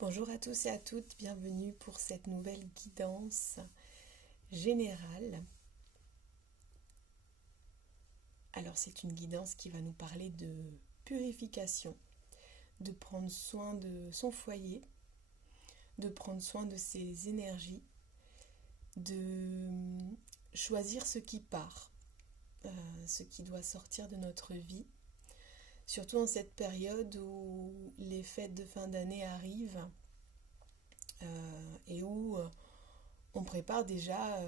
Bonjour à tous et à toutes, bienvenue pour cette nouvelle guidance générale. Alors c'est une guidance qui va nous parler de purification, de prendre soin de son foyer, de prendre soin de ses énergies, de choisir ce qui part, ce qui doit sortir de notre vie. Surtout en cette période où les fêtes de fin d'année arrivent et où on prépare déjà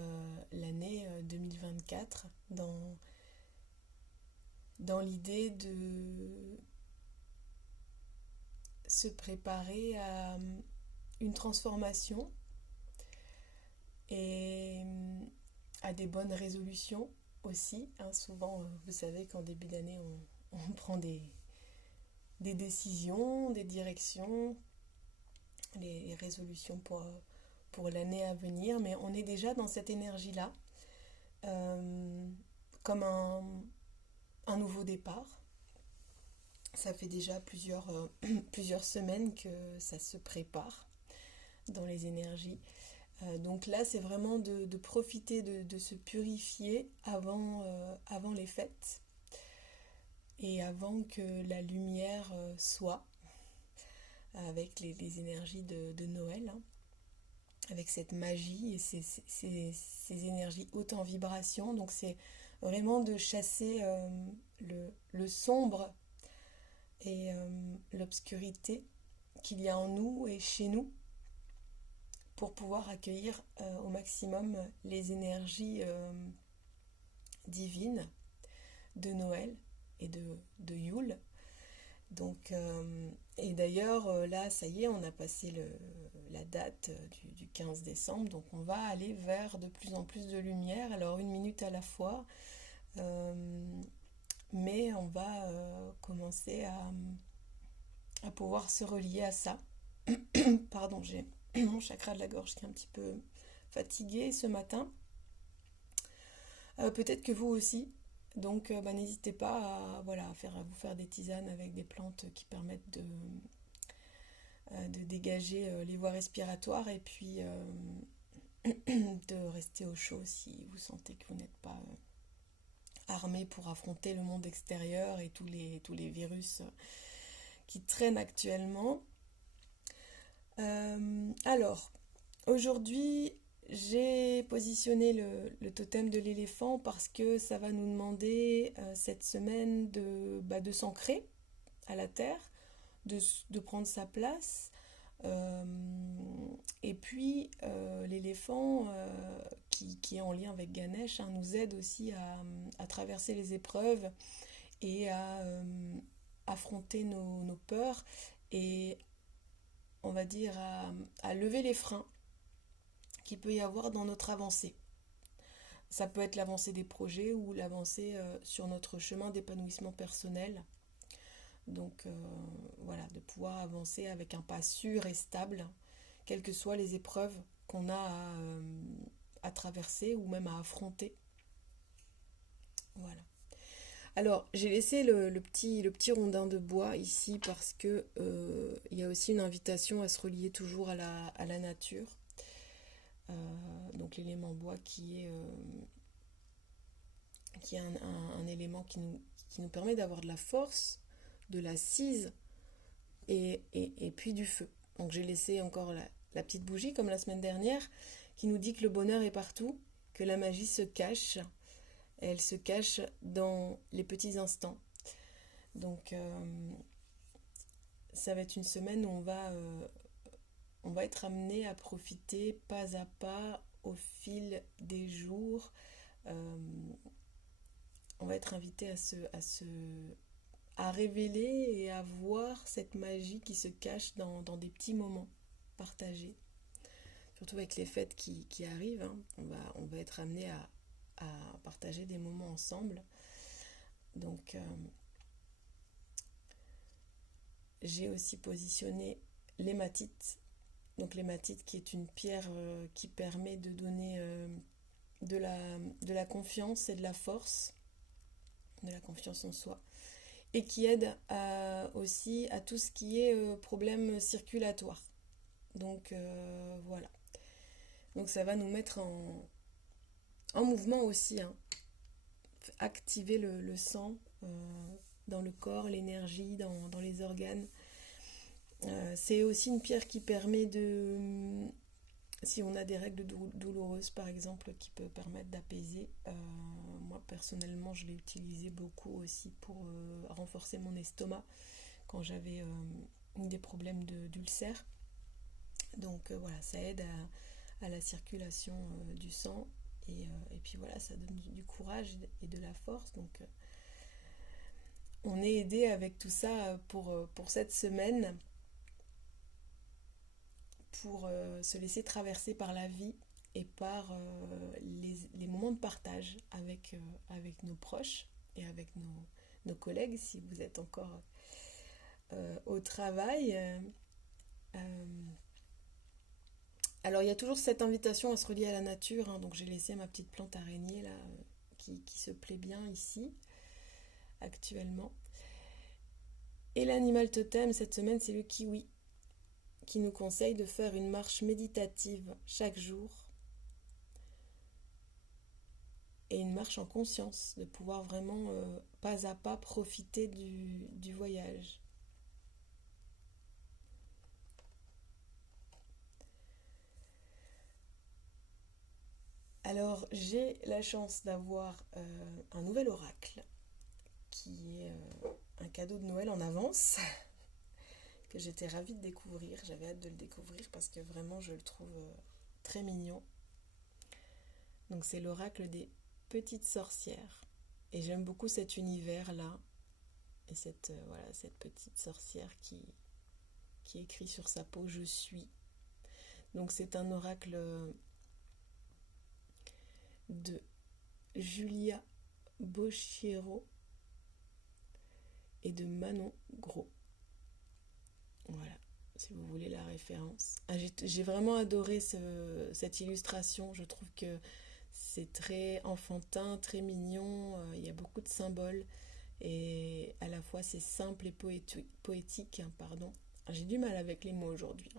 l'année 2024 dans l'idée de se préparer à une transformation et à des bonnes résolutions aussi. Souvent, vous savez qu'en début d'année, on prend des décisions, des directions, les résolutions pour l'année à venir, mais on est déjà dans cette énergie-là, comme un nouveau départ. Ça fait déjà plusieurs semaines que ça se prépare dans les énergies. Donc là, c'est vraiment de profiter de se purifier avant les fêtes et avant que la lumière soit, avec les énergies de Noël, avec cette magie et ces énergies hautes en vibration. Donc c'est vraiment de chasser le sombre et l'obscurité qu'il y a en nous et chez nous pour pouvoir accueillir au maximum les énergies divines de Noël et de Yule. Donc, et d'ailleurs, là, ça y est, on a passé la date du 15 décembre, donc on va aller vers de plus en plus de lumière, alors une minute à la fois, mais on va commencer à pouvoir se relier à ça. Pardon, j'ai mon chakra de la gorge qui est un petit peu fatigué ce matin. Peut-être que vous aussi. Donc n'hésitez pas à vous faire des tisanes avec des plantes qui permettent de dégager les voies respiratoires et puis de rester au chaud si vous sentez que vous n'êtes pas armé pour affronter le monde extérieur et tous les virus qui traînent actuellement. Alors, aujourd'hui, j'ai positionné le totem de l'éléphant parce que ça va nous demander cette semaine de s'ancrer à la terre, de prendre sa place. Euh, et puis l'éléphant qui est en lien avec Ganesh nous aide aussi à traverser les épreuves et à affronter nos peurs et on va dire à lever les freins qu'il peut y avoir dans notre avancée. Ça peut être l'avancée des projets ou l'avancée sur notre chemin d'épanouissement personnel. Donc voilà, de pouvoir avancer avec un pas sûr et stable, quelles que soient les épreuves qu'on a à traverser ou même à affronter. Voilà. Alors, j'ai laissé le petit rondin de bois ici parce que il y a aussi une invitation à se relier toujours à la nature. Donc l'élément bois qui est un élément qui nous permet d'avoir de la force, de l'assise et puis du feu. Donc j'ai laissé encore la petite bougie comme la semaine dernière qui nous dit que le bonheur est partout, que la magie se cache. Elle se cache dans les petits instants. Donc ça va être une semaine où on va être amené à profiter pas à pas au fil des jours. On va être invité à révéler et à voir cette magie qui se cache dans des petits moments partagés. Surtout avec les fêtes qui arrivent, on va être amené à partager des moments ensemble. Donc j'ai aussi positionné l'hématite. Donc l'hématite qui est une pierre qui permet de donner de la confiance et de la force, de la confiance en soi, et qui aide aussi à tout ce qui est problème circulatoire. Donc voilà. Donc ça va nous mettre en mouvement aussi, hein. Activer le sang dans le corps, l'énergie, dans les organes. C'est aussi une pierre qui permet si on a des règles douloureuses par exemple, qui peut permettre d'apaiser. Moi personnellement, je l'ai utilisé beaucoup aussi pour renforcer mon estomac quand j'avais des problèmes d'ulcère. Donc voilà, ça aide à la circulation du sang et puis voilà, ça donne du courage et de la force. Donc on est aidé avec tout ça pour cette semaine, pour se laisser traverser par la vie et par les moments de partage avec nos proches et avec nos collègues si vous êtes encore au travail. Alors il y a toujours cette invitation à se relier à la nature, hein, donc j'ai laissé ma petite plante araignée là qui se plaît bien ici actuellement. Et l'animal totem cette semaine c'est le kiwi qui nous conseille de faire une marche méditative chaque jour et une marche en conscience, de pouvoir vraiment pas à pas profiter du voyage. Alors j'ai la chance d'avoir un nouvel oracle qui est un cadeau de Noël en avance que j'étais ravie de découvrir. J'avais hâte de le découvrir parce que vraiment je le trouve très mignon. Donc c'est l'oracle des petites sorcières. Et j'aime beaucoup cet univers-là. Et cette petite sorcière qui écrit sur sa peau « Je suis ». Donc c'est un oracle de Julia Bocchiero et de Manon Gros. Voilà, si vous voulez la référence. J'ai vraiment adoré cette illustration. Je trouve que c'est très enfantin, très mignon. Il y a beaucoup de symboles. Et à la fois, c'est simple et poétique. Hein, pardon. J'ai du mal avec les mots aujourd'hui.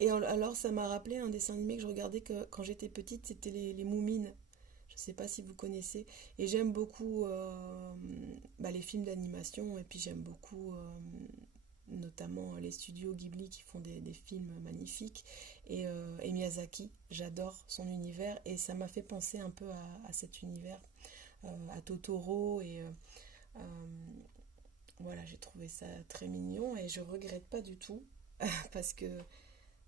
Et alors, ça m'a rappelé un dessin animé que je regardais quand j'étais petite. C'était les Moumines. Je ne sais pas si vous connaissez. Et j'aime beaucoup les films d'animation. Et puis j'aime beaucoup notamment les studios Ghibli qui font des films magnifiques. Et Miyazaki, j'adore son univers. Et ça m'a fait penser un peu à cet univers, à Totoro. Voilà, j'ai trouvé ça très mignon. Et je regrette pas du tout. Parce que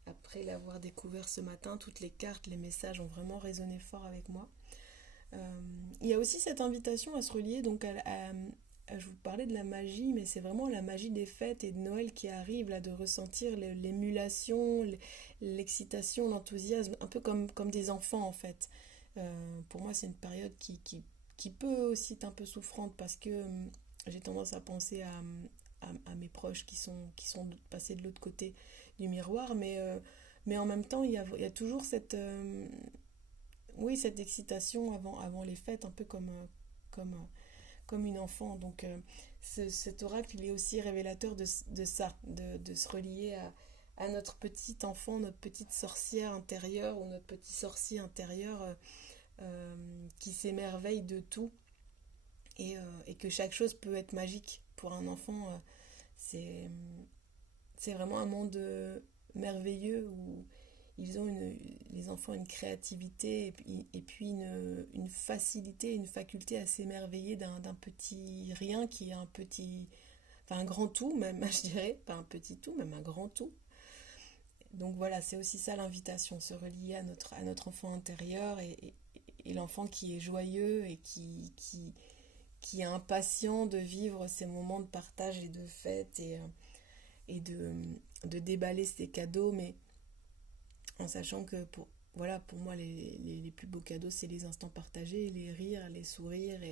après l'avoir découvert ce matin, toutes les cartes, les messages ont vraiment résonné fort avec moi. Il y a aussi cette invitation à se relier, donc je vous parlais de la magie, mais c'est vraiment la magie des fêtes et de Noël qui arrive, là, de ressentir l'émulation, l'excitation, l'enthousiasme, un peu comme des enfants en fait. Pour moi, c'est une période qui peut aussi être un peu souffrante parce que j'ai tendance à penser à mes proches qui sont passés de l'autre côté du miroir, mais en même temps, il y a toujours oui, cette excitation avant les fêtes, un peu comme une enfant. Donc cet oracle, il est aussi révélateur de ça, de se relier à notre petit enfant, notre petite sorcière intérieure ou notre petit sorcier intérieur qui s'émerveille de tout et que chaque chose peut être magique. Pour un enfant, c'est, c'est vraiment un monde merveilleux où les enfants une créativité et puis une facilité, une faculté à s'émerveiller d'un petit rien qui est enfin un grand tout même, je dirais, pas un petit tout, même un grand tout. Donc voilà, c'est aussi ça l'invitation, se relier à notre enfant intérieur et l'enfant qui est joyeux et qui est impatient de vivre ces moments de partage et de fête et de déballer ses cadeaux, mais en sachant que pour moi, les plus beaux cadeaux, c'est les instants partagés, les rires, les sourires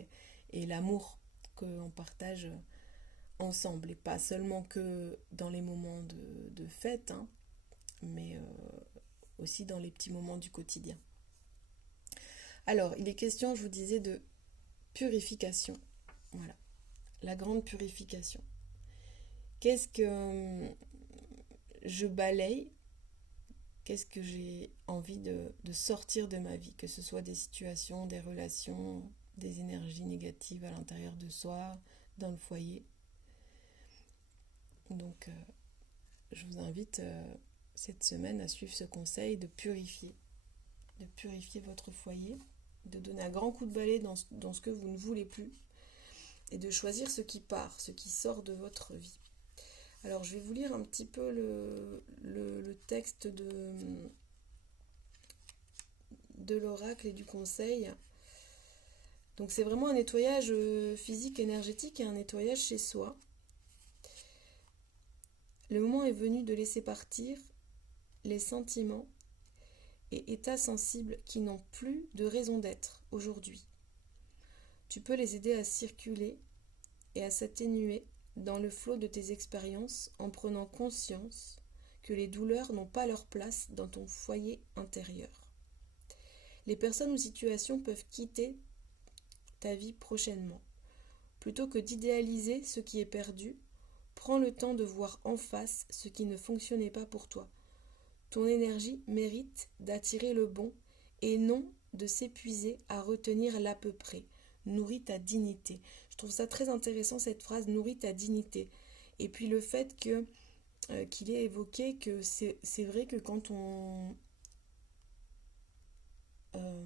et l'amour qu'on partage ensemble. Et pas seulement que dans les moments de fête, hein, mais aussi dans les petits moments du quotidien. Alors, il est question, je vous disais, de purification. Voilà, la grande purification. Qu'est-ce que je balaye? Qu'est-ce que j'ai envie de sortir de ma vie? Que ce soit des situations, des relations, des énergies négatives à l'intérieur de soi, dans le foyer. Donc, je vous invite cette semaine à suivre ce conseil de purifier votre foyer, de donner un grand coup de balai dans ce que vous ne voulez plus et de choisir ce qui part, ce qui sort de votre vie. Alors je vais vous lire un petit peu le texte de l'oracle et du conseil. Donc c'est vraiment un nettoyage physique, énergétique et un nettoyage chez soi. Le moment est venu de laisser partir les sentiments et états sensibles qui n'ont plus de raison d'être aujourd'hui. Tu peux les aider à circuler et à s'atténuer dans le flot de tes expériences en prenant conscience que les douleurs n'ont pas leur place dans ton foyer intérieur. Les personnes ou situations peuvent quitter ta vie prochainement. Plutôt que d'idéaliser ce qui est perdu, prends le temps de voir en face ce qui ne fonctionnait pas pour toi. Ton énergie mérite d'attirer le bon et non de s'épuiser à retenir l'à peu près. Nourris ta dignité. Je trouve ça très intéressant cette phrase, nourris ta dignité. Et puis le fait qu'il ait évoqué que c'est vrai que euh,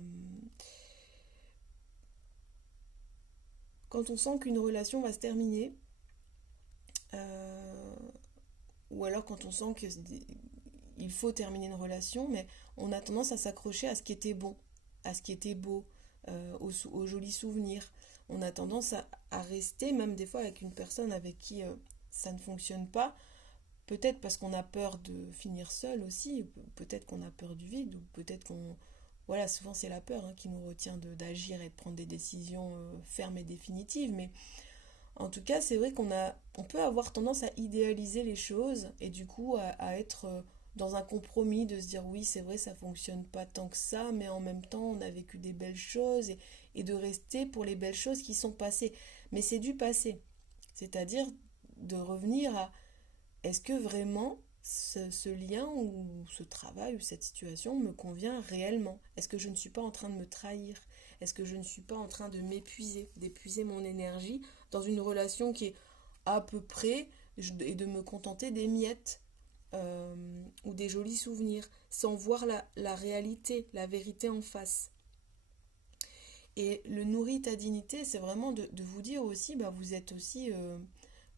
quand on sent qu'une relation va se terminer, euh, ou alors quand on sent qu'il faut terminer une relation, mais on a tendance à s'accrocher à ce qui était bon, à ce qui était beau, aux jolis souvenirs. On a tendance à rester, même des fois avec une personne avec qui ça ne fonctionne pas, peut-être parce qu'on a peur de finir seul aussi, peut-être qu'on a peur du vide, ou peut-être qu'on... Voilà, souvent c'est la peur qui nous retient d'agir et de prendre des décisions fermes et définitives, mais en tout cas, c'est vrai on peut avoir tendance à idéaliser les choses et du coup à être dans un compromis, de se dire oui, c'est vrai, ça fonctionne pas tant que ça, mais en même temps, on a vécu des belles choses et de rester pour les belles choses qui sont passées. Mais c'est du passé, c'est-à-dire de revenir à est-ce que vraiment ce lien ou ce travail ou cette situation me convient réellement? Est-ce que je ne suis pas en train de me trahir? Est-ce que je ne suis pas en train de m'épuiser, d'épuiser mon énergie dans une relation qui est à peu près et de me contenter des miettes ou des jolis souvenirs sans voir la réalité, la vérité en face? Et le nourrir ta dignité, c'est vraiment de vous dire aussi, bah, vous êtes aussi,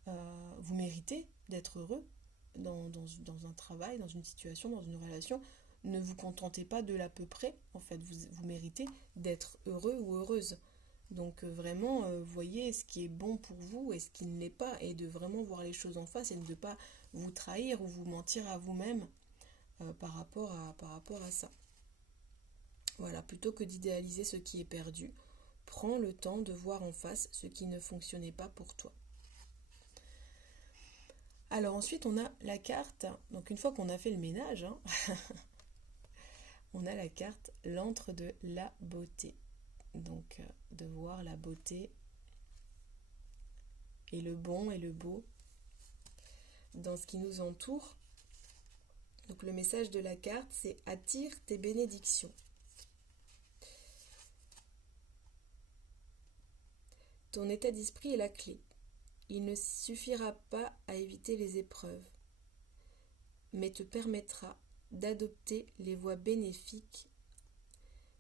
vous méritez d'être heureux dans un travail, dans une situation, dans une relation. Ne vous contentez pas de l'à peu près, en fait, vous méritez d'être heureux ou heureuse. Donc vraiment, voyez ce qui est bon pour vous et ce qui ne l'est pas, et de vraiment voir les choses en face et de ne pas vous trahir ou vous mentir à vous-même par rapport à ça. Voilà, plutôt que d'idéaliser ce qui est perdu, prends le temps de voir en face ce qui ne fonctionnait pas pour toi. Alors ensuite, on a la carte. Donc une fois qu'on a fait le ménage, on a la carte l'antre de la beauté. Donc de voir la beauté et le bon et le beau dans ce qui nous entoure. Donc le message de la carte, c'est attire tes bénédictions. Ton état d'esprit est la clé. Il ne suffira pas à éviter les épreuves, mais te permettra d'adopter les voies bénéfiques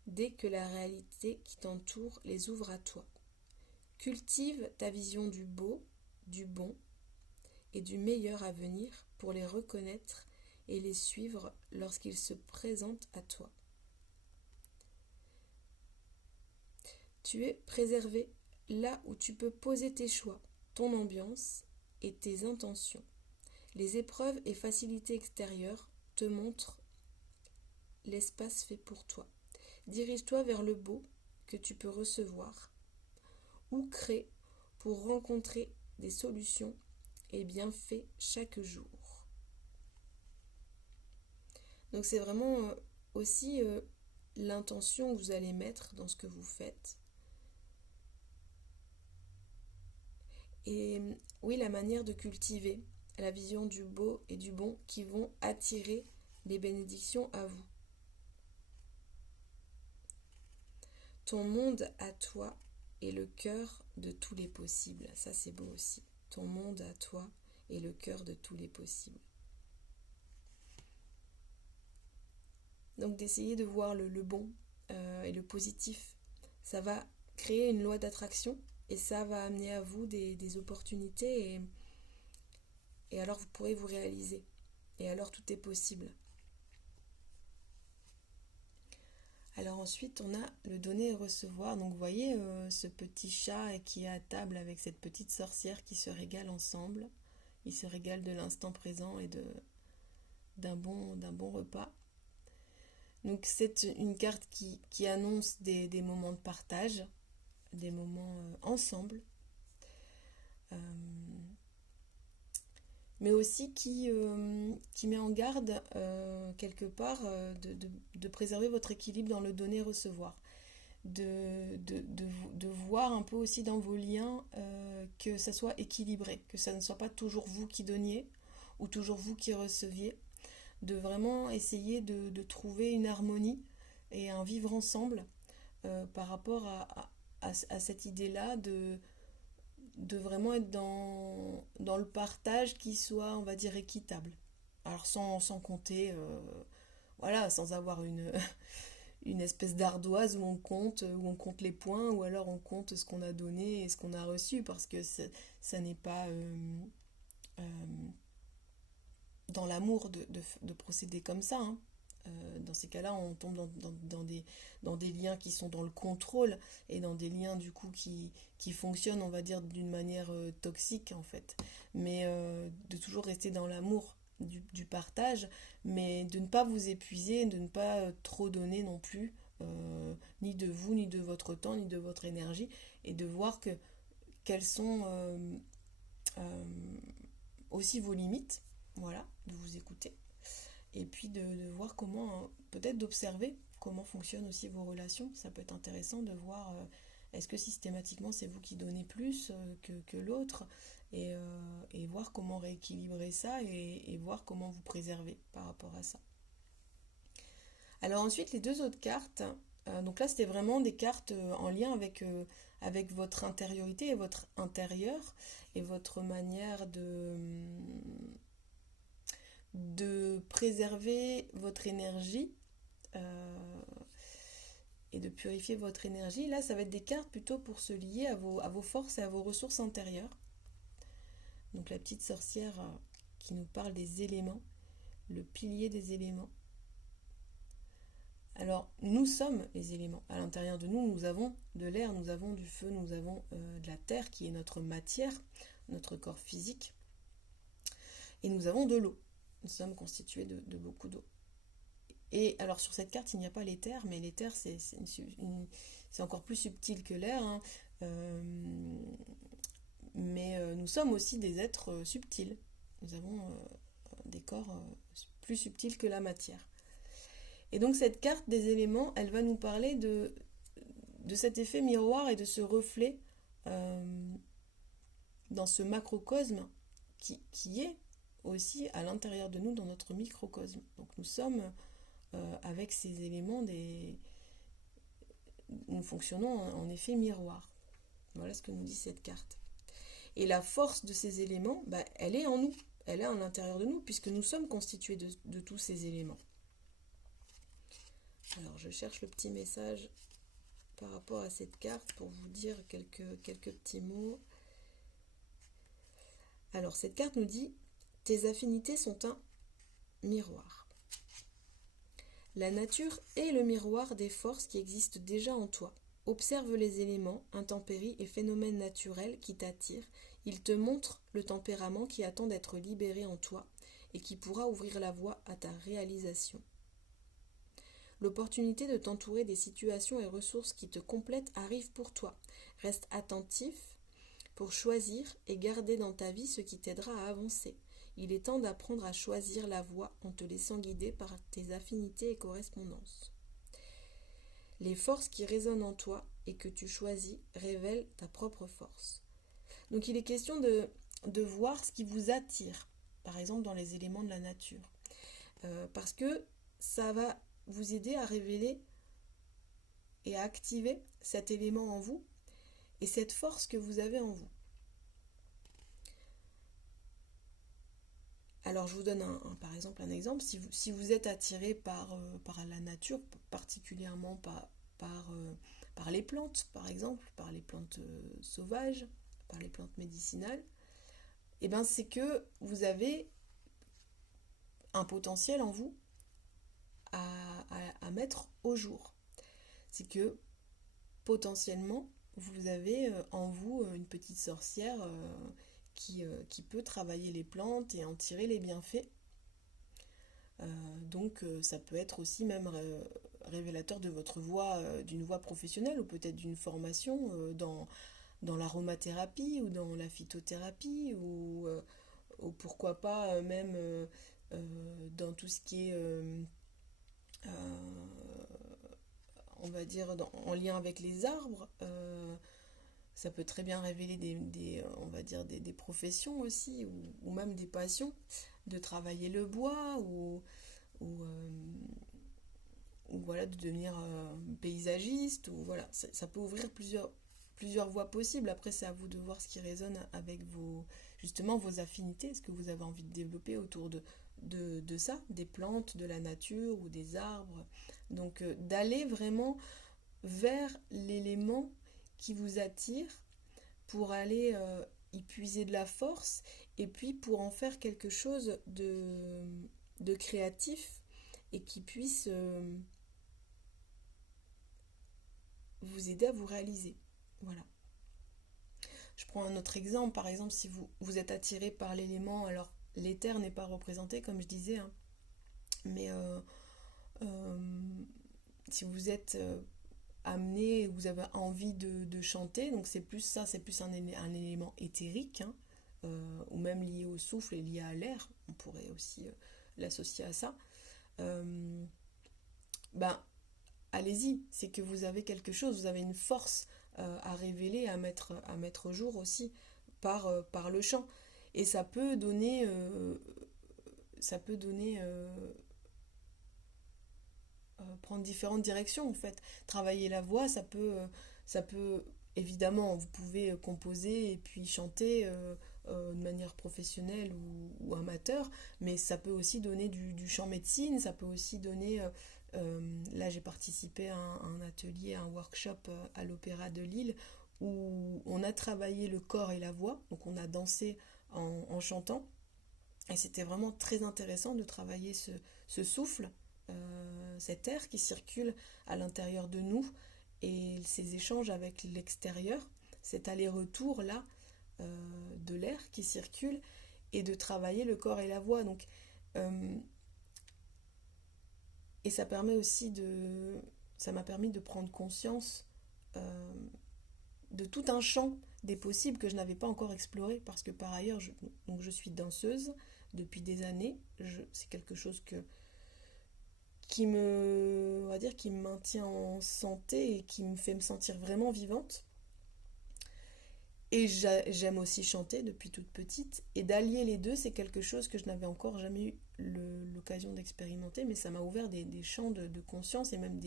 dès que la réalité qui t'entoure les ouvre à toi. Cultive ta vision du beau, du bon et du meilleur à venir pour les reconnaître et les suivre lorsqu'ils se présentent à toi. Tu es préservé là où tu peux poser tes choix, ton ambiance et tes intentions. Les épreuves et facilités extérieures te montrent l'espace fait pour toi. Dirige-toi vers le beau que tu peux recevoir ou crée pour rencontrer des solutions et bienfaits chaque jour. Donc c'est vraiment aussi l'intention que vous allez mettre dans ce que vous faites. Et oui, la manière de cultiver, la vision du beau et du bon qui vont attirer les bénédictions à vous. Ton monde à toi est le cœur de tous les possibles. Ça, c'est beau aussi. Ton monde à toi est le cœur de tous les possibles. Donc d'essayer de voir le bon et le positif. Ça va créer une loi d'attraction et ça va amener à vous des opportunités et alors vous pourrez vous réaliser. Et alors tout est possible. Alors ensuite, on a le donner et recevoir. Donc vous voyez ce petit chat qui est à table avec cette petite sorcière qui se régalent ensemble. Ils se régalent de l'instant présent et d'un bon repas. Donc c'est une carte qui annonce des moments de partage, des moments ensemble, mais aussi qui met en garde quelque part de préserver votre équilibre dans le donner-recevoir. De voir un peu aussi dans vos liens que ça soit équilibré, que ça ne soit pas toujours vous qui donniez ou toujours vous qui receviez, de vraiment essayer de trouver une harmonie et un vivre ensemble par rapport à cette idée-là de vraiment être dans le partage qui soit, on va dire, équitable. Alors sans compter, voilà, sans avoir une espèce d'ardoise où on compte les points, ou alors on compte ce qu'on a donné et ce qu'on a reçu, parce que ça n'est pas euh, dans l'amour de procéder comme ça. Hein. Dans ces cas-là, on tombe dans des liens qui sont dans le contrôle et dans des liens du coup qui fonctionnent, on va dire, d'une manière toxique en fait. Mais de toujours rester dans l'amour du partage, mais de ne pas vous épuiser, de ne pas trop donner non plus, ni de vous, ni de votre temps, ni de votre énergie, et de voir quelles sont aussi vos limites, voilà, de vous écouter et puis de voir comment, peut-être d'observer comment fonctionnent aussi vos relations. Ça peut être intéressant de voir est-ce que systématiquement c'est vous qui donnez plus que l'autre, et voir comment rééquilibrer ça et voir comment vous préserver par rapport à ça. Alors ensuite, les deux autres cartes, donc là c'était vraiment des cartes en lien avec votre intériorité et votre intérieur et votre manière de préserver votre énergie et de purifier votre énergie. Là, ça va être des cartes plutôt pour se lier à vos forces et à vos ressources intérieures. Donc la petite sorcière qui nous parle des éléments, le pilier des éléments. Alors, nous sommes les éléments. À l'intérieur de nous, nous avons de l'air, nous avons du feu, nous avons de la terre qui est notre matière, notre corps physique. Et nous avons de l'eau. Nous sommes constitués de beaucoup d'eau. Et alors sur cette carte, il n'y a pas l'éther, mais l'éther, c'est encore plus subtil que l'air. Hein. Mais nous sommes aussi des êtres subtils. Nous avons des corps plus subtils que la matière. Et donc cette carte des éléments, elle va nous parler de cet effet miroir et de ce reflet dans ce macrocosme qui est aussi à l'intérieur de nous, dans notre microcosme. Donc nous sommes avec ces éléments, nous fonctionnons en effet miroir. Voilà ce que nous dit cette carte. Et la force de ces éléments, elle est en nous, elle est à l'intérieur de nous, puisque nous sommes constitués de tous ces éléments. Alors je cherche le petit message par rapport à cette carte pour vous dire quelques petits mots. Alors cette carte nous dit: tes affinités sont un miroir. La nature est le miroir des forces qui existent déjà en toi. Observe les éléments, intempéries et phénomènes naturels qui t'attirent. Ils te montrent le tempérament qui attend d'être libéré en toi et qui pourra ouvrir la voie à ta réalisation. L'opportunité de t'entourer des situations et ressources qui te complètent arrive pour toi. Reste attentif pour choisir et garder dans ta vie ce qui t'aidera à avancer. Il est temps d'apprendre à choisir la voie en te laissant guider par tes affinités et correspondances. Les forces qui résonnent en toi et que tu choisis révèlent ta propre force. Donc il est question de voir ce qui vous attire par exemple dans les éléments de la nature. Parce que ça va vous aider à révéler et à activer cet élément en vous et cette force que vous avez en vous. Alors je vous donne par exemple un exemple. Si vous êtes attiré par la nature, particulièrement par les plantes, par exemple, par les plantes sauvages, par les plantes médicinales, et ben c'est que vous avez un potentiel en vous à mettre au jour. C'est que potentiellement, vous avez en vous une petite sorcière qui peut travailler les plantes et en tirer les bienfaits. Donc ça peut être aussi même révélateur de votre voie, d'une voie professionnelle ou peut-être d'une formation dans l'aromathérapie ou dans la phytothérapie ou pourquoi pas même dans tout ce qui est on va dire en lien avec les arbres. Ça peut très bien révéler on va dire des professions aussi ou même des passions, de travailler le bois ou voilà, de devenir paysagiste ou voilà, ça peut ouvrir plusieurs voies possibles. Après, c'est à vous de voir ce qui résonne avec justement vos affinités, ce que vous avez envie de développer autour de ça, des plantes, de la nature ou des arbres. Donc d'aller vraiment vers l'élément qui vous attire pour aller y puiser de la force et puis pour en faire quelque chose de créatif et qui puisse vous aider à vous réaliser. Voilà. Je prends un autre exemple. Par exemple, si vous êtes attiré par l'élément, alors l'éther n'est pas représenté comme je disais, hein, mais euh, si vous êtes amené, vous avez envie de chanter, donc c'est plus ça, c'est plus un élément éthérique, hein, ou même lié au souffle et lié à l'air, on pourrait aussi l'associer à ça. Ben, allez-y, c'est que vous avez quelque chose, vous avez une force à révéler, à mettre au jour aussi par le chant. Et ça peut donner prendre différentes directions en fait. Travailler la voix, ça peut évidemment, vous pouvez composer et puis chanter de manière professionnelle ou amateur, mais ça peut aussi donner du chant médecine, ça peut aussi donner là j'ai participé à un atelier, à un workshop à l'Opéra de Lille où on a travaillé le corps et la voix, donc on a dansé en chantant et c'était vraiment très intéressant de travailler ce souffle, cet air qui circule à l'intérieur de nous et ces échanges avec l'extérieur, cet aller-retour là de l'air qui circule et de travailler le corps et la voix. Donc, et ça m'a permis de prendre conscience euh, de tout un champ des possibles que je n'avais pas encore exploré parce que par ailleurs, donc je suis danseuse depuis des années. C'est quelque chose on va dire, qui me maintient en santé et qui me fait me sentir vraiment vivante. Et j'aime aussi chanter depuis toute petite. Et d'allier les deux, c'est quelque chose que je n'avais encore jamais eu l'occasion d'expérimenter, mais ça m'a ouvert des champs de conscience et même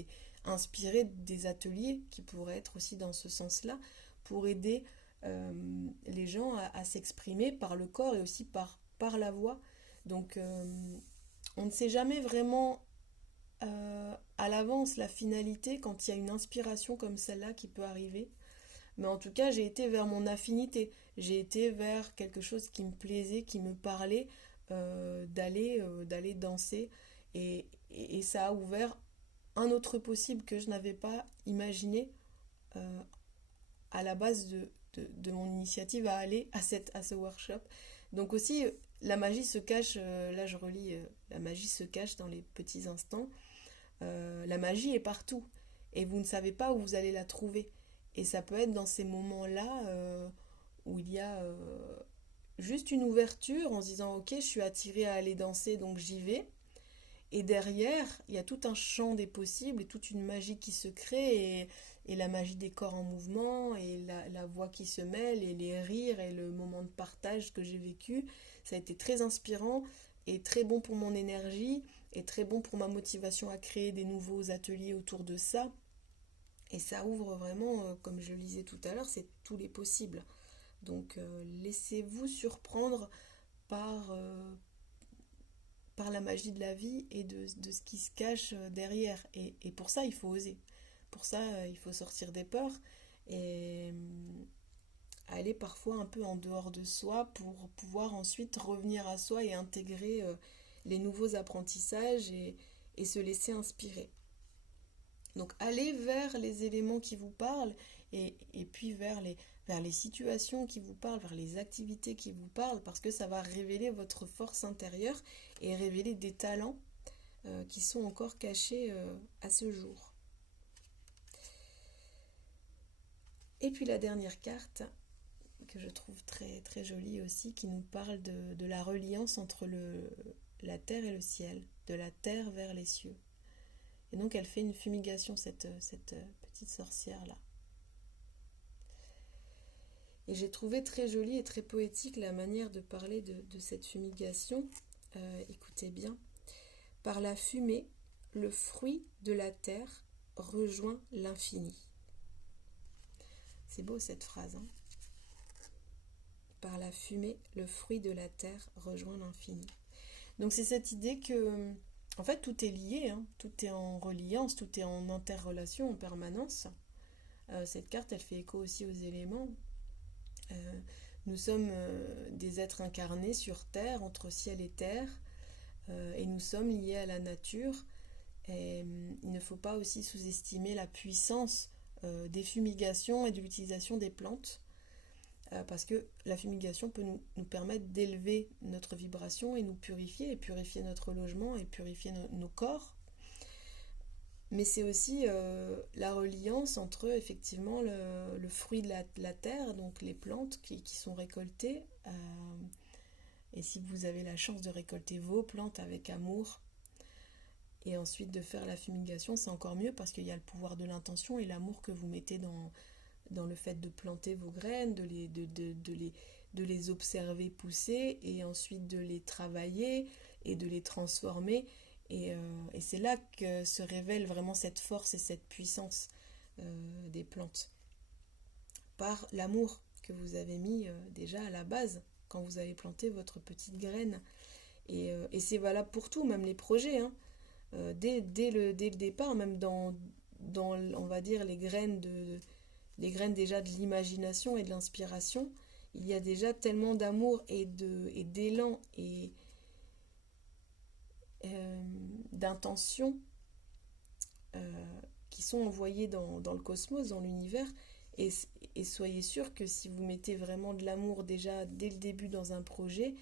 inspiré des ateliers qui pourraient être aussi dans ce sens-là, pour aider les gens à s'exprimer par le corps et aussi par la voix. Donc on ne sait jamais vraiment à l'avance la finalité quand il y a une inspiration comme celle-là qui peut arriver. Mais en tout cas, j'ai été vers mon affinité. J'ai été vers quelque chose qui me plaisait, qui me parlait, d'aller danser. Et ça a ouvert un autre possible que je n'avais pas imaginé euh, à la base de mon initiative à aller à ce workshop. Donc aussi, la magie se cache, là je relis, la magie se cache dans les petits instants. La magie est partout et vous ne savez pas où vous allez la trouver. Et ça peut être dans ces moments-là où il y a juste une ouverture en se disant ok, je suis attirée à aller danser, donc j'y vais. Et derrière, il y a tout un champ des possibles et toute une magie qui se crée et la magie des corps en mouvement et la voix qui se mêle et les rires et le moment de partage que j'ai vécu. ça a été très inspirant et très bon pour mon énergie et très bon pour ma motivation à créer des nouveaux ateliers autour de ça. Et ça ouvre vraiment, comme je le disais tout à l'heure, c'est tous les possibles. Donc laissez-vous surprendre par, par la magie de la vie et de ce qui se cache derrière. Et pour ça, il faut oser. Pour ça, il faut sortir des peurs et aller parfois un peu en dehors de soi pour pouvoir ensuite revenir à soi et intégrer les nouveaux apprentissages et se laisser inspirer. Donc allez vers les éléments qui vous parlent et puis vers les situations qui vous parlent, vers les activités qui vous parlent, parce que ça va révéler votre force intérieure et révéler des talents qui sont encore cachés à ce jour. Et puis la dernière carte, que je trouve très, très jolie aussi, qui nous parle de la reliance entre la terre et le ciel, de la terre vers les cieux. Et donc elle fait une fumigation, cette petite sorcière-là. Et j'ai trouvé très jolie et très poétique la manière de parler de cette fumigation. Écoutez bien. Par la fumée, le fruit de la terre rejoint l'infini. C'est beau cette phrase, hein? Par la fumée, le fruit de la terre rejoint l'infini. Donc c'est cette idée que, en fait, tout est lié, hein, tout est en reliance, tout est en interrelation en permanence. Cette carte, elle fait écho aussi aux éléments. Nous sommes des êtres incarnés sur Terre, entre ciel et terre, et nous sommes liés à la nature. Et il ne faut pas aussi sous-estimer la puissance des fumigations et de l'utilisation des plantes, parce que la fumigation peut nous permettre d'élever notre vibration et nous purifier, et purifier notre logement et purifier nos corps. Mais c'est aussi la reliance entre effectivement le fruit de la terre, donc les plantes qui sont récoltées. Et si vous avez la chance de récolter vos plantes avec amour, et ensuite de faire la fumigation, c'est encore mieux parce qu'il y a le pouvoir de l'intention et l'amour que vous mettez dans le fait de planter vos graines, de les observer pousser et ensuite de les travailler et de les transformer. Et c'est là que se révèle vraiment cette force et cette puissance des plantes. Par l'amour que vous avez mis déjà à la base quand vous avez planté votre petite graine. Et c'est valable pour tout, même les projets, hein. Dès le départ, même dans on va dire, les graines déjà de l'imagination et de l'inspiration, il y a déjà tellement d'amour et d'élan et d'intention qui sont envoyés dans le cosmos, dans l'univers. Et soyez sûr que si vous mettez vraiment de l'amour déjà dès le début dans un projet,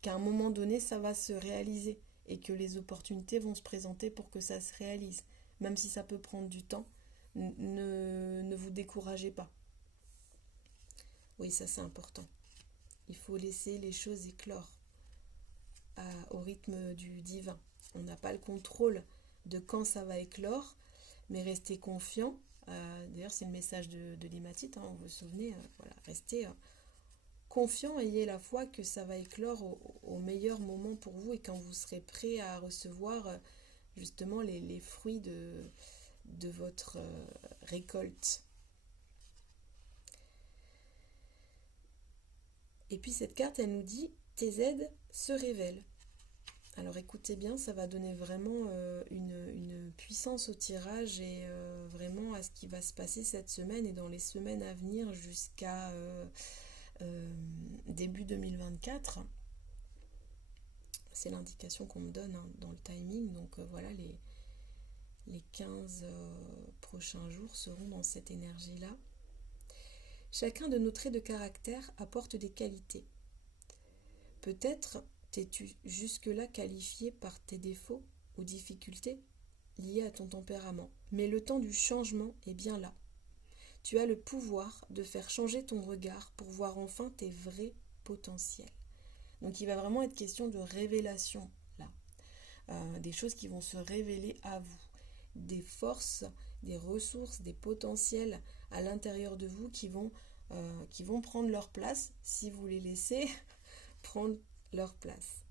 qu'à un moment donné, ça va se réaliser et que les opportunités vont se présenter pour que ça se réalise. Même si ça peut prendre du temps, ne vous découragez pas. Oui, ça c'est important. Il faut laisser les choses éclore au rythme du divin. On n'a pas le contrôle de quand ça va éclore, mais restez confiant. D'ailleurs, c'est le message de l'hématite, hein, vous vous souvenez, voilà, restez confiant, ayez la foi que ça va éclore au meilleur moment pour vous et quand vous serez prêt à recevoir justement les fruits de votre récolte. Et puis cette carte, elle nous dit « Tes aides se révèlent ». Alors écoutez bien, ça va donner vraiment une puissance au tirage et vraiment à ce qui va se passer cette semaine et dans les semaines à venir jusqu'à début 2024. C'est l'indication qu'on me donne, hein, dans le timing. Donc voilà, les 15 prochains jours seront dans cette énergie-là. Chacun de nos traits de caractère apporte des qualités. Peut-être t'es-tu jusque-là qualifié par tes défauts ou difficultés liées à ton tempérament. Mais le temps du changement est bien là. Tu as le pouvoir de faire changer ton regard pour voir enfin tes vrais potentiels. Donc il va vraiment être question de révélation là. Des choses qui vont se révéler à vous. Des forces, des ressources, des potentiels à l'intérieur de vous qui vont prendre leur place si vous les laissez prendre leur place.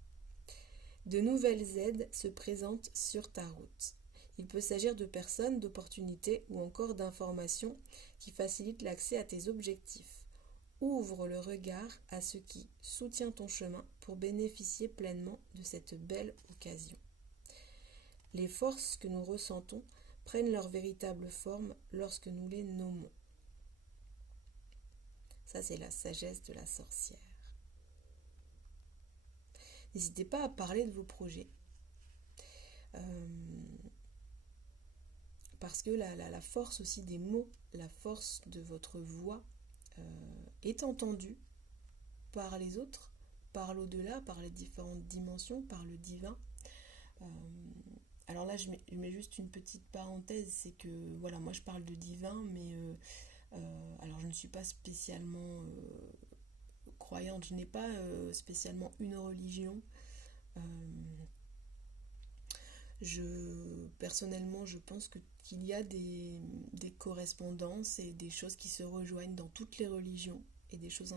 De nouvelles aides se présentent sur ta route. Il peut s'agir de personnes, d'opportunités ou encore d'informations qui facilitent l'accès à tes objectifs. Ouvre le regard à ce qui soutient ton chemin pour bénéficier pleinement de cette belle occasion. Les forces que nous ressentons prennent leur véritable forme lorsque nous les nommons. Ça, c'est la sagesse de la sorcière. N'hésitez pas à parler de vos projets. Parce que la force aussi des mots, la force de votre voix est entendue par les autres, par l'au-delà, par les différentes dimensions, par le divin. Alors là, je mets juste une petite parenthèse, c'est que, voilà, moi je parle de divin, mais alors je ne suis pas spécialement croyante, je n'ai pas spécialement une religion. Personnellement, je pense qu'il y a des correspondances et des choses qui se rejoignent dans toutes les religions et des choses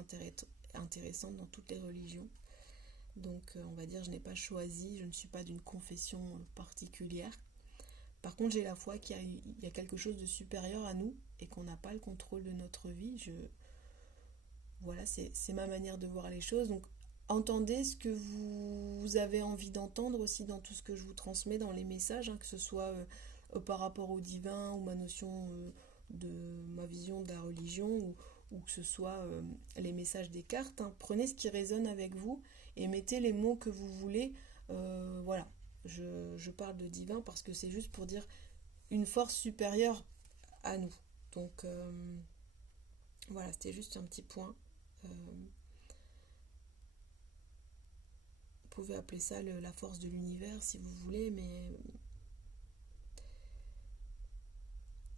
intéressantes dans toutes les religions. Donc, on va dire, je n'ai pas choisi, je ne suis pas d'une confession particulière. Par contre, j'ai la foi qu'il y a quelque chose de supérieur à nous et qu'on n'a pas le contrôle de notre vie. Voilà, c'est ma manière de voir les choses. Donc, entendez ce que vous avez envie d'entendre aussi dans tout ce que je vous transmets dans les messages, que ce soit par rapport au divin ou ma notion de ma vision de la religion ou que ce soit les messages des cartes. Prenez ce qui résonne avec vous et mettez les mots que vous voulez. Voilà, je parle de divin parce que c'est juste pour dire une force supérieure à nous. Donc voilà, c'était juste un petit point. Vous pouvez appeler ça la force de l'univers si vous voulez, mais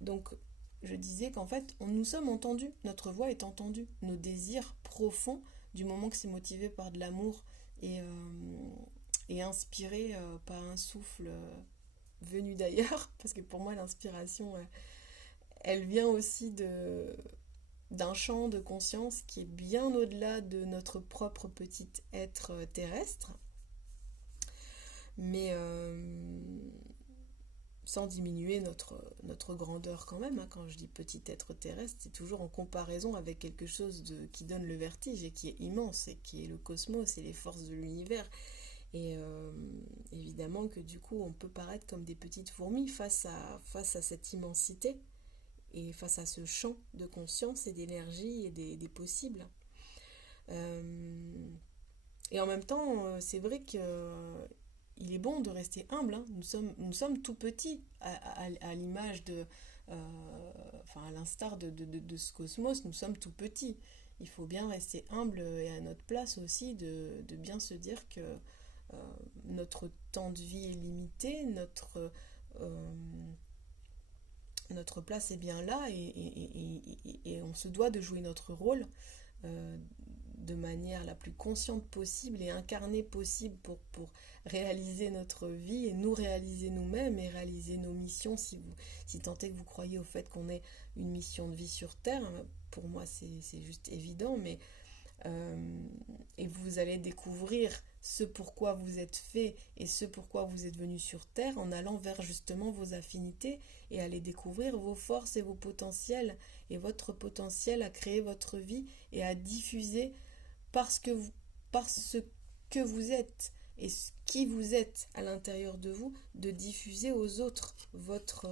donc je disais qu'en fait nous sommes entendus, notre voix est entendue, nos désirs profonds, du moment que c'est motivé par de l'amour et inspiré par un souffle venu d'ailleurs, parce que pour moi l'inspiration elle vient aussi d'un champ de conscience qui est bien au-delà de notre propre petit être terrestre, mais sans diminuer notre grandeur quand même. Quand je dis petit être terrestre, c'est toujours en comparaison avec quelque chose qui donne le vertige et qui est immense, et qui est le cosmos et les forces de l'univers. Et évidemment que du coup, on peut paraître comme des petites fourmis face à cette immensité et face à ce champ de conscience et d'énergie et des possibles. Et en même temps, c'est vrai qu'il est bon de rester humble. Nous sommes tout petits à l'image à l'instar de ce cosmos, nous sommes tout petits. Il faut bien rester humble et à notre place aussi de bien se dire que notre temps de vie est limité, notre place est bien là et on se doit de jouer notre rôle de manière la plus consciente possible et incarnée possible pour réaliser notre vie et nous réaliser nous-mêmes et réaliser nos missions si tant est que vous croyez au fait qu'on ait une mission de vie sur Terre. Pour moi c'est juste évident, mais et vous allez découvrir ce pourquoi vous êtes fait et ce pourquoi vous êtes venu sur Terre en allant vers justement vos affinités et aller découvrir vos forces et vos potentiels et votre potentiel à créer votre vie et à diffuser parce que vous êtes et qui vous êtes à l'intérieur de vous, de diffuser aux autres votre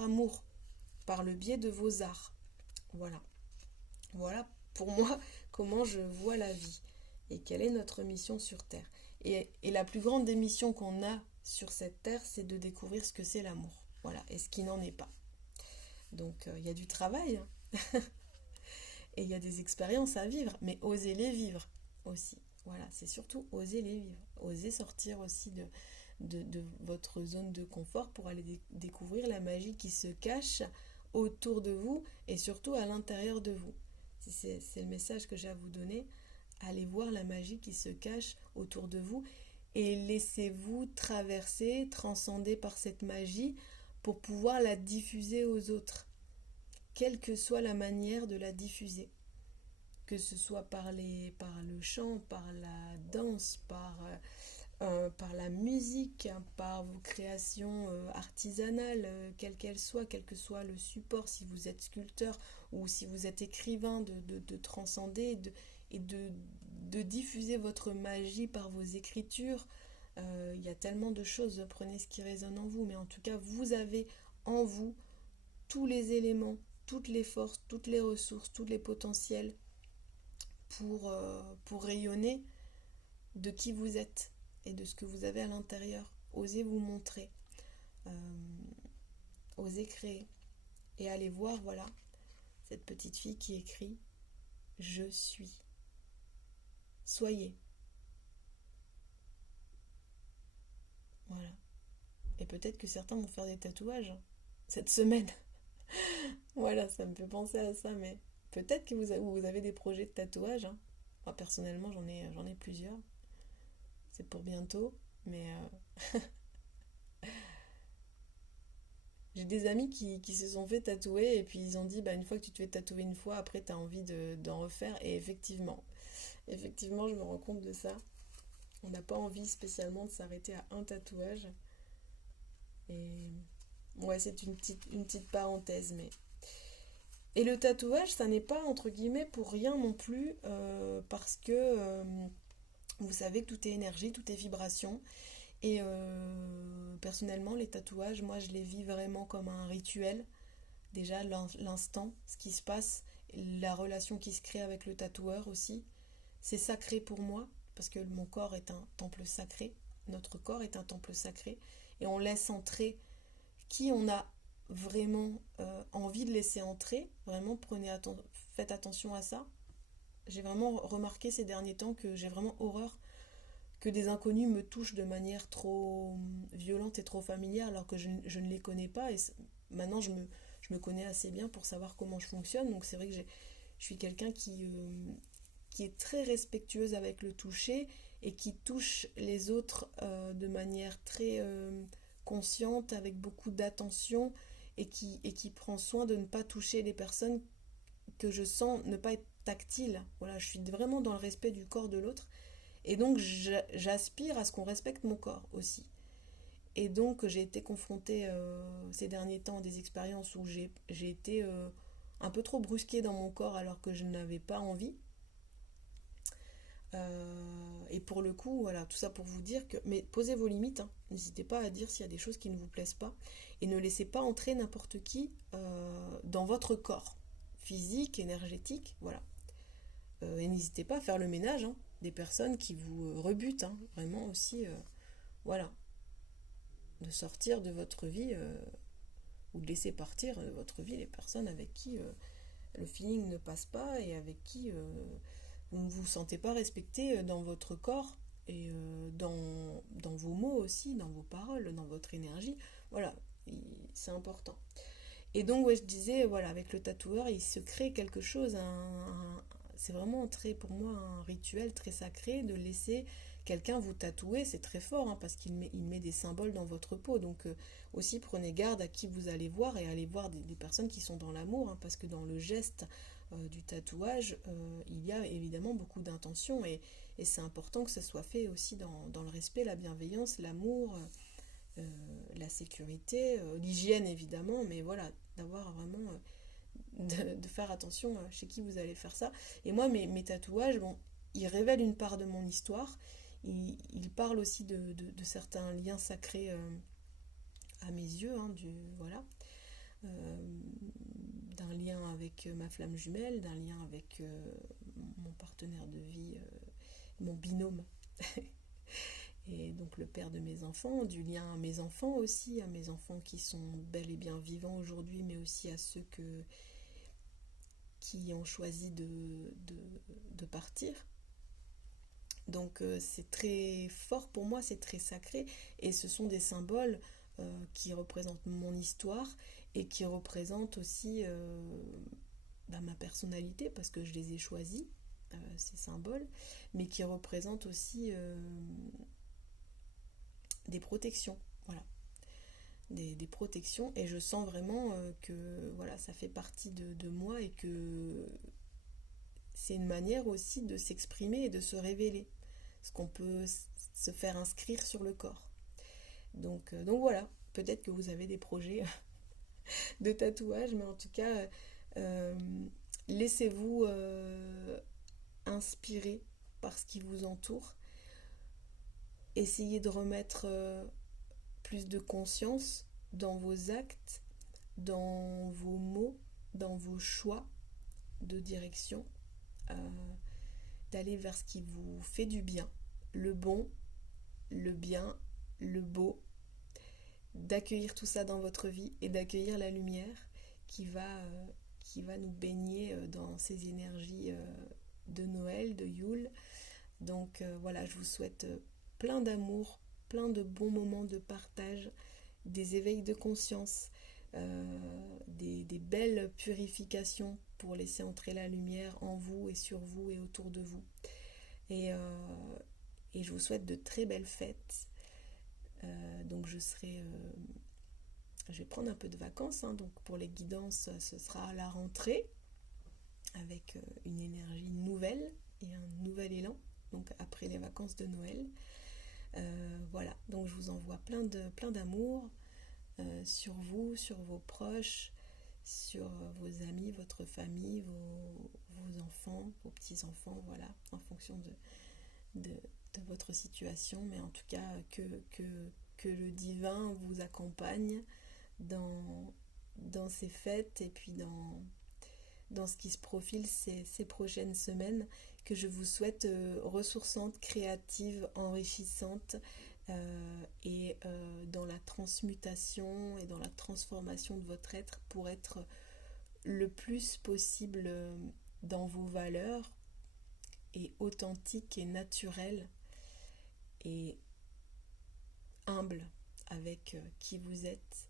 amour par le biais de vos arts. Voilà pour moi comment je vois la vie et quelle est notre mission sur Terre. Et la plus grande des missions qu'on a sur cette Terre, c'est de découvrir ce que c'est l'amour. Voilà, et ce qui n'en est pas. Donc il y a du travail, et il y a des expériences à vivre, mais osez les vivre aussi. Voilà, c'est surtout oser les vivre. Oser sortir aussi de votre zone de confort pour aller découvrir la magie qui se cache autour de vous et surtout à l'intérieur de vous. C'est le message que j'ai à vous donner. Allez voir la magie qui se cache autour de vous et laissez-vous traverser, transcender par cette magie pour pouvoir la diffuser aux autres, quelle que soit la manière de la diffuser. que ce soit par le chant, par la danse, par la musique, hein, par vos créations artisanales, quelles qu'elles soient, quel que soit le support, si vous êtes sculpteur ou si vous êtes écrivain, de transcender et de diffuser votre magie par vos écritures. Il y a tellement de choses, prenez ce qui résonne en vous, mais en tout cas, vous avez en vous tous les éléments, toutes les forces, toutes les ressources, tous les potentiels pour rayonner de qui vous êtes et de ce que vous avez à l'intérieur. Osez vous montrer, osez créer et allez voir, voilà, cette petite fille qui écrit « Je suis ». Soyez. Voilà. Et peut-être que certains vont faire des tatouages cette semaine. Voilà, ça me fait penser à ça, mais peut-être que vous avez des projets de tatouage, hein. Moi, personnellement, j'en ai plusieurs. C'est pour bientôt, mais j'ai des amis qui se sont fait tatouer et puis ils ont dit, bah, une fois que tu te fais tatouer une fois, après, tu as envie d'en refaire. Et effectivement, je me rends compte de ça. On n'a pas envie spécialement de s'arrêter à un tatouage. Et ouais, c'est une petite parenthèse, mais... Et le tatouage, ça n'est pas, entre guillemets, pour rien non plus, parce que vous savez que tout est énergie, tout est vibration. Et personnellement, les tatouages, moi, je les vis vraiment comme un rituel. Déjà, l'instant, ce qui se passe, la relation qui se crée avec le tatoueur aussi, c'est sacré pour moi, parce que mon corps est un temple sacré, notre corps est un temple sacré, et on laisse entrer qui on a vraiment envie de laisser entrer. Vraiment, faites attention à ça. J'ai vraiment remarqué ces derniers temps que j'ai vraiment horreur que des inconnus me touchent de manière trop violente et trop familière alors que je ne les connais pas. Et maintenant, je me connais assez bien pour savoir comment je fonctionne. Donc c'est vrai que je suis quelqu'un qui est très respectueuse avec le toucher et qui touche les autres de manière très consciente, avec beaucoup d'attention et qui prend soin de ne pas toucher les personnes que je sens ne pas être tactile. Voilà, je suis vraiment dans le respect du corps de l'autre. Et donc j'aspire à ce qu'on respecte mon corps aussi. Et donc j'ai été confrontée ces derniers temps à des expériences où j'ai été un peu trop brusquée dans mon corps alors que je n'avais pas envie. Et pour le coup, voilà, tout ça pour vous dire que... Mais posez vos limites, hein. N'hésitez pas à dire s'il y a des choses qui ne vous plaisent pas. Et ne laissez pas entrer n'importe qui dans votre corps, physique, énergétique, voilà. Et n'hésitez pas à faire le ménage, hein, des personnes qui vous rebutent, hein, vraiment aussi, voilà. De sortir de votre vie ou de laisser partir de votre vie les personnes avec qui le feeling ne passe pas et avec qui vous ne vous sentez pas respecté dans votre corps et dans vos mots aussi, dans vos paroles, dans votre énergie. Voilà, c'est important. Et donc, ouais, je disais, voilà, avec le tatoueur, il se crée quelque chose, c'est vraiment très, pour moi, un rituel très sacré de laisser quelqu'un vous tatouer. C'est très fort, hein, parce il met des symboles dans votre peau. Donc, aussi, prenez garde à qui vous allez voir et allez voir des personnes qui sont dans l'amour, hein, parce que dans le geste du tatouage, il y a évidemment beaucoup d'intention et c'est important que ça soit fait aussi dans le respect, la bienveillance, l'amour, la sécurité, l'hygiène évidemment, mais voilà, d'avoir vraiment de faire attention chez qui vous allez faire ça. Et moi, mes tatouages, bon, ils révèlent une part de mon histoire, ils parlent aussi de certains liens sacrés à mes yeux, hein, voilà. D'un lien avec ma flamme jumelle, d'un lien avec mon partenaire de vie, mon binôme, et donc le père de mes enfants, du lien à mes enfants aussi, à mes enfants qui sont bel et bien vivants aujourd'hui, mais aussi à ceux qui ont choisi de partir. Donc c'est très fort pour moi, c'est très sacré, et ce sont des symboles qui représentent mon histoire et qui représentent aussi ma personnalité, parce que je les ai choisis, ces symboles, mais qui représentent aussi des protections, voilà, des protections, et je sens vraiment que voilà, ça fait partie de moi et que c'est une manière aussi de s'exprimer et de se révéler, parce qu'on peut se faire inscrire sur le corps. Donc voilà, peut-être que vous avez des projets de tatouage, mais en tout cas, euh, laissez-vous inspirer par ce qui vous entoure. Essayez de remettre plus de conscience dans vos actes, dans vos mots, dans vos choix de direction, euh, d'aller vers ce qui vous fait du bien, le bon, le bien, le beau, d'accueillir tout ça dans votre vie et d'accueillir la lumière qui va nous baigner dans ces énergies de Noël, de Yule. Donc voilà, je vous souhaite plein d'amour, plein de bons moments de partage, des éveils de conscience, des belles purifications pour laisser entrer la lumière en vous et sur vous et autour de vous. Et, euh, et je vous souhaite de très belles fêtes. Donc je vais prendre un peu de vacances, hein. Donc pour les guidances, ce sera à la rentrée avec une énergie nouvelle et un nouvel élan. Donc après les vacances de Noël. Voilà, donc je vous envoie plein d'amour sur vous, sur vos proches, sur vos amis, votre famille, vos enfants, vos petits-enfants, voilà, en fonction de votre situation, mais en tout cas que le divin vous accompagne dans ces fêtes et puis dans ce qui se profile ces prochaines semaines, que je vous souhaite ressourçantes, créatives, enrichissantes et dans la transmutation et dans la transformation de votre être pour être le plus possible dans vos valeurs et authentique et naturel et humble avec qui vous êtes.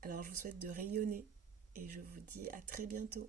Alors je vous souhaite de rayonner et je vous dis à très bientôt.